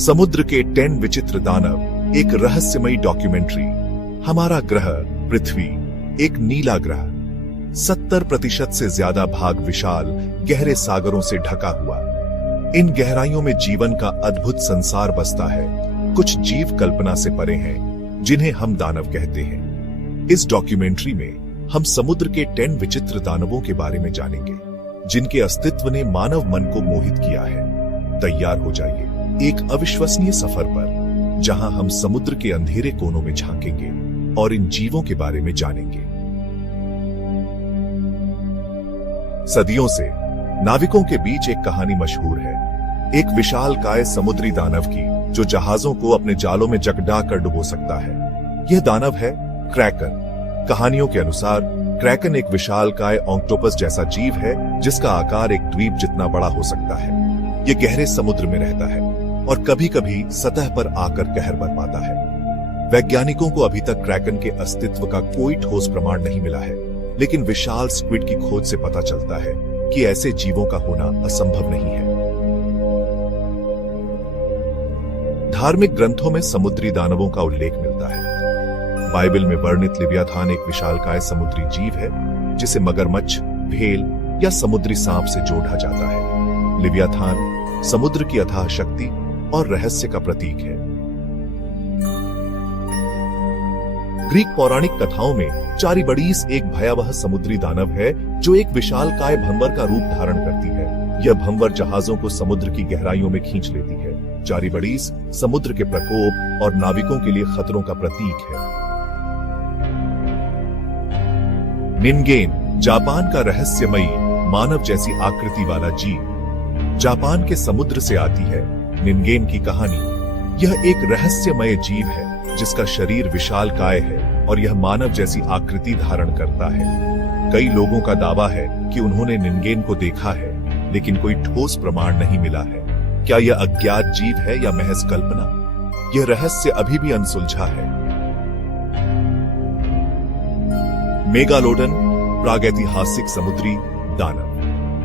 समुद्र के 10 विचित्र दानव, एक रहस्यमयी डॉक्यूमेंट्री। हमारा ग्रह पृथ्वी एक नीला ग्रह, 70% से ज्यादा भाग विशाल गहरे सागरों से ढका हुआ। इन गहराइयों में जीवन का अद्भुत संसार बसता है। कुछ जीव कल्पना से परे हैं, जिन्हें हम दानव कहते हैं। इस डॉक्यूमेंट्री में हम समुद्र के 10 विचित्र दानवों के बारे में जानेंगे, जिनके अस्तित्व ने मानव मन को मोहित किया है। तैयार हो जाइए एक अविश्वसनीय सफर पर, जहां हम समुद्र के अंधेरे कोनों में झांकेंगे और इन जीवों के बारे में जानेंगे। सदियों से नाविकों के बीच एक कहानी मशहूर है, एक विशालकाय समुद्री दानव की, जो जहाजों को अपने जालों में जकड़ा कर डुबो सकता है। यह दानव है क्रैकन। कहानियों के अनुसार क्रैकन एक विशालकाय ऑक्टोपस जैसा जीव है, जिसका आकार एक द्वीप जितना बड़ा हो सकता है। यह गहरे समुद्र में रहता है और कभी कभी सतह पर आकर कहर बरपाता है। वैज्ञानिकों को अभी तक क्रैकन के अस्तित्व का कोई ठोस प्रमाण नहीं मिला है, लेकिन विशाल स्क्विड की खोज से पता चलता है कि ऐसे जीवों का होना असंभव नहीं है। धार्मिक ग्रंथों में समुद्री दानवों का उल्लेख मिलता है। बाइबल में वर्णित लिव्याथान एक विशालकाय समुद्री जीव है, जिसे मगरमच्छ, भेल या समुद्री सांप से जोड़ा जाता है। लिव्याथान समुद्र की अथाह शक्ति और रहस्य का प्रतीक है। ग्रीक पौराणिक कथाओं में चारिबड़ीस एक भयावह समुद्री दानव है, जो एक विशालकाय भंवर का रूप धारण करती है। यह भंवर जहाजों को समुद्र की गहराइयों में खींच लेती है। चारिबड़ीस समुद्र के प्रकोप और नाविकों के लिए खतरों का प्रतीक है। निन्गेन जापान का रहस्यमयी मानव जैसी आकृति वाला जीव जापान के समुद्र से आती है। निन्गेन की कहानी, यह एक रहस्यमय जीव है जिसका शरीर विशालकाय है और यह मानव जैसी आकृति धारण करता है। कई लोगों का दावा है कि उन्होंने निन्गेन को देखा है, लेकिन कोई ठोस प्रमाण नहीं मिला है। क्या यह अज्ञात जीव है या महज कल्पना? यह रहस्य अभी भी अनसुलझा है। मेगालोडन प्रागैतिहासिक समुद्री दानव।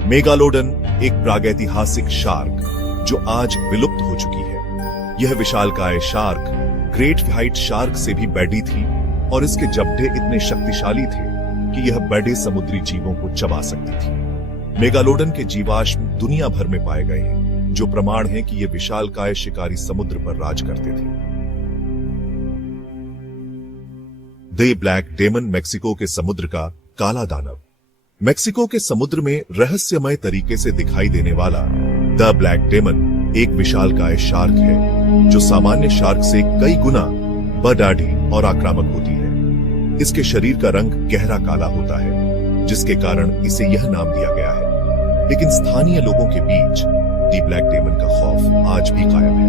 मेगालोडन एक प्रागैतिहासिक शार्क, जो आज विलुप्त हो चुकी है। यह विशालकाय शार्क ग्रेट व्हाइट शार्क से भी बड़ी थी और इसके जबड़े इतने शक्तिशाली थे कि यह बड़े समुद्री जीवों को चबा सकती थी। मेगालोडन के जीवाश्म दुनिया भर में पाए गए हैं, जो प्रमाण है कि यह विशालकाय शिकारी समुद्र पर राज करते थे। द ब्लैक डेमन मेक्सिको के समुद्र का काला दानव। मेक्सिको के समुद्र में रहस्यमय तरीके से दिखाई देने वाला द ब्लैक डेमन एक विशालकाय शार्क है, जो सामान्य शार्क से कई गुना बड़ाढ़ी और आक्रामक होती है। इसके शरीर का रंग गहरा काला होता है, जिसके कारण इसे यह नाम दिया गया है। लेकिन स्थानीय लोगों के बीच द ब्लैक डेमन का खौफ आज भी कायम है।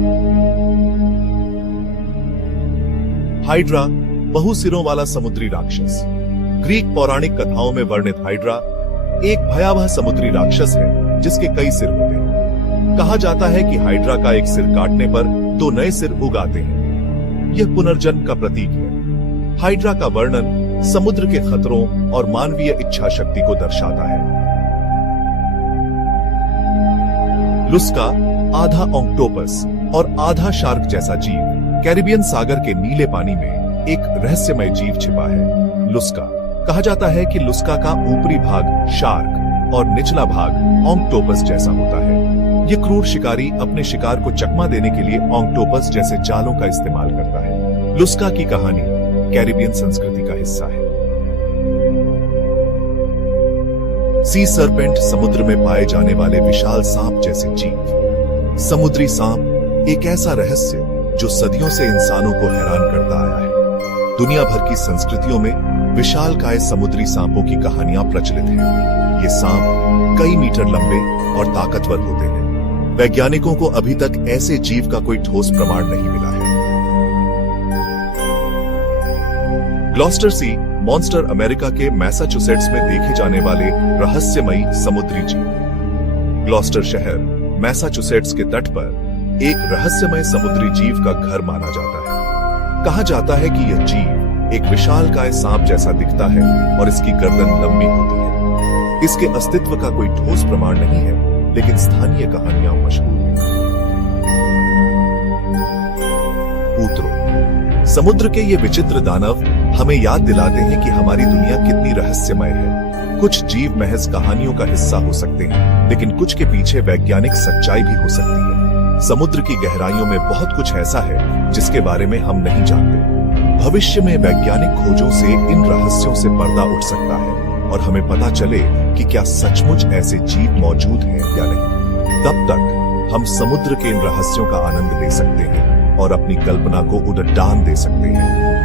हाइड्रा बहुसिरों वाला समुद्री राक्षस। ग्रीक पौराणिक कथाओं में वर्णित हाइड्रा एक भयावह समुद्री राक्षस है, जिसके कई सिर होते हैं। कहा जाता है कि हाइड्रा का एक सिर काटने पर 2 नए सिर उग आते हैं। यह पुनर्जन्म का प्रतीक है। हाइड्रा का वर्णन समुद्र के खतरों और मानवीय इच्छा शक्ति को दर्शाता है। लुस्का आधा ऑक्टोपस और आधा शार्क जैसा जीव कैरिबियन सागर के नीले पानी में एक रहस्यमय जीव छिपा है। लुस्का कहा जाता है कि लुस्का का ऊपरी भाग शार्क और निचला भाग ऑक्टोपस जैसा होता है। यह क्रूर शिकारी अपने शिकार को चकमा देने के लिए ऑक्टोपस जैसे जालों का इस्तेमाल करता है। लुस्का की कहानी कैरिबियन संस्कृति का हिस्सा है। सी सर्पेंट समुद्र में पाए जाने वाले विशाल सांप जैसे जीव। समुद्री सांप एक ऐसा रहस्य जो सदियों से इंसानों को हैरान करता आया है। दुनिया भर की संस्कृतियों में विशालकाय समुद्री सांपों की कहानियां प्रचलित हैं। ये सांप कई मीटर लंबे और ताकतवर होते हैं। वैज्ञानिकों को अभी तक ऐसे जीव का कोई ठोस प्रमाण नहीं मिला है। ग्लॉस्टर सी मॉन्स्टर अमेरिका के मैसाचुसेट्स में देखे जाने वाले रहस्यमयी समुद्री जीव। ग्लॉस्टर शहर मैसाचुसेट्स के तट पर एक रहस्यमय समुद्री जीव का घर माना जाता है। कहा जाता है कि यह जीव एक विशालकाय सांप जैसा दिखता है और इसकी गर्दन लंबी होती है। इसके अस्तित्व का कोई ठोस प्रमाण नहीं है, लेकिन स्थानीय कहानियां मशहूर हैं। समुद्र के ये विचित्र दानव हमें याद दिलाते हैं कि हमारी दुनिया कितनी रहस्यमय है। कुछ जीव महज कहानियों का हिस्सा हो सकते हैं, लेकिन कुछ के पीछे वैज्ञानिक सच्चाई भी हो सकती है। समुद्र की गहराइयों में बहुत कुछ ऐसा है जिसके बारे में हम नहीं जानते। भविष्य में वैज्ञानिक खोजों से इन रहस्यों से पर्दा उठ सकता है और हमें पता चले कि क्या सचमुच ऐसे जीव मौजूद हैं या नहीं। तब तक हम समुद्र के इन रहस्यों का आनंद ले सकते हैं और अपनी कल्पना को उड़ान दे सकते हैं।